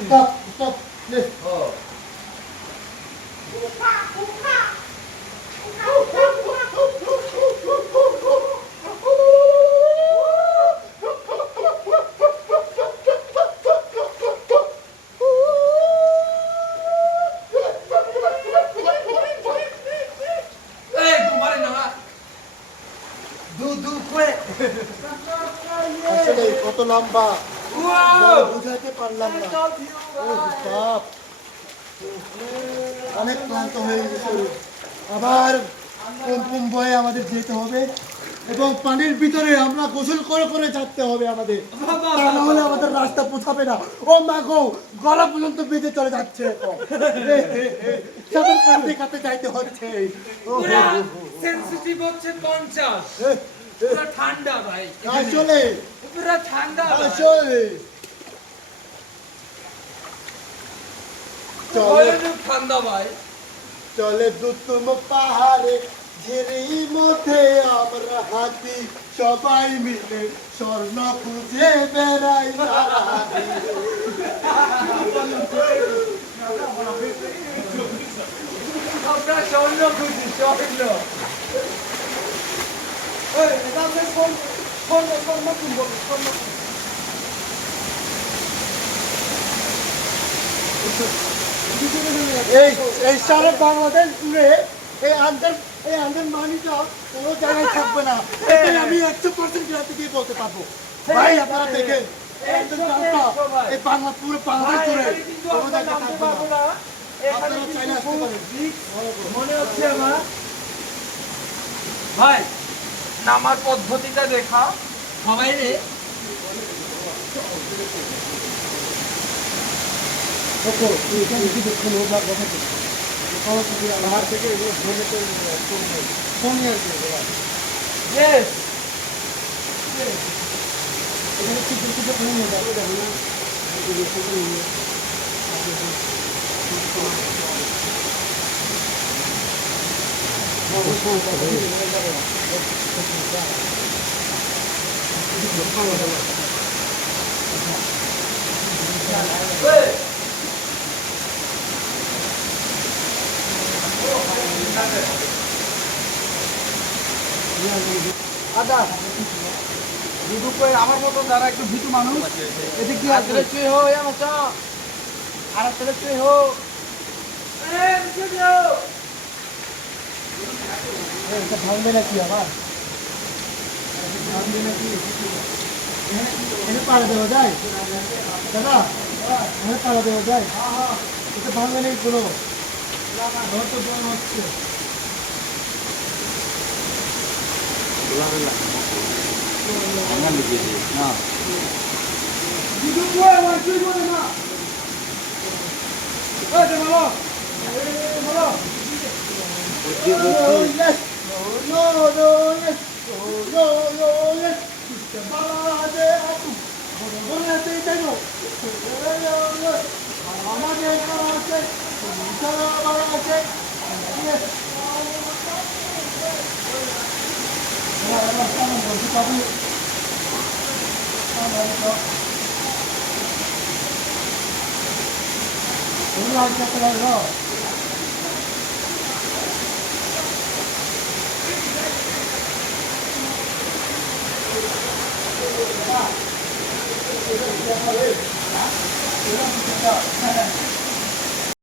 Stop, stop, please. এই তোমারে না দু দু বুঝাতে পারলাম না। ও বাপ। অনেক ক্লান্ত হয়ে গেছে। আবার পম্পম বয়ে আমাদের যেতে হবে এবং পানির ভিতরে আমরা গোসল করে করে যাতে হবে আমাদের। তা না হলে আমাদের রাস্তা পোছাবে না। ও মা গো গলা পর্যন্ত বেঁধে চলে যাচ্ছে সাঁতার কাটতে কাটতে যাইতে হচ্ছে। সেনসিটিভ হচ্ছে 50 এ, এ, পুরা ঠান্ডা ভাই। আসলে পুরা ঠান্ডা আসলে চলে। ঠান্ডা ভাই। চলে দুতুম পাহাড়ে ঝিরি মধ্যে আমরা হাতি সবাই মিলে স্বর্ণ খুঁজে বেড়াই। আমরা স্বর্ণ খুঁজি স্বর্ণ। এই এই সারা বাংলাদেশ জুড়ে এই আন্দার এই আন্দার মানিটা কোনো জায়গায় থাকবে না এটাই আমি একশো পার্সেন্ট গ্যারান্টি দিয়ে বলতে পারব ভাই আপনারা দেখেন এই আন্দার গ্রামটা, এই বাংলা পুরো বাংলাদেশ জুড়ে কোনো জায়গায় থাকবে না না। আপনারা চাইলে আসতে পারেন। মনে হচ্ছে আমার ভাই নামার পদ্ধতিটা দেখা সবাই রে। দেখো এটা আদা কই আমার মতো যারা একটু ভীতু মানুষ এদিক দিয়ে আসলে তুই হো আর আসলে তুই হো ভাঙবে নাকি আবার ভাঙবে নাকি এখানে পাড়া দেওয়া যায় দাদা এখানে পাড়া দেওয়া যায় এটা ভাঙবে নাকি কোনো আমার তো বোন হচ্ছে না Oh. No, no, yes. Oh, no, no, yes. বাবাদে আপু বলতে দেন আমাদের 哎，好嘞，啊，流量是全票，哈哈。